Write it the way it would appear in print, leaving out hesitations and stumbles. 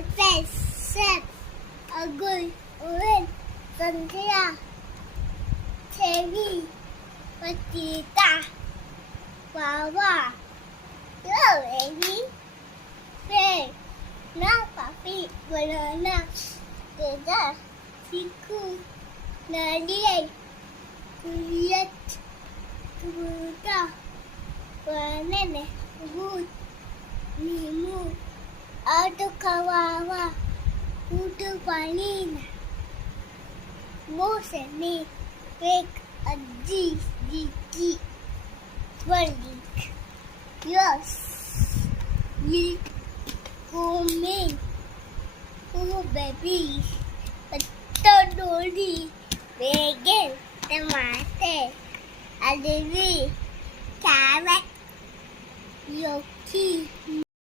apple, sep, agul, orange, संतरा, cherry, पपीता, guava, strawberry, pear, नाशपाती, banana, केला, चीकू, नारियल, कुरियत, तुरटा, बनाना, दूध, नींबू, आटोकावा, उटुपानीना, मोसमी, पेक, अज्जी, जीकी, वर्लिक, यस, milk, कुमिन, बेबी, पत्ताडोली, बैगन, टमाटर, अदरक, कैरेट, योकी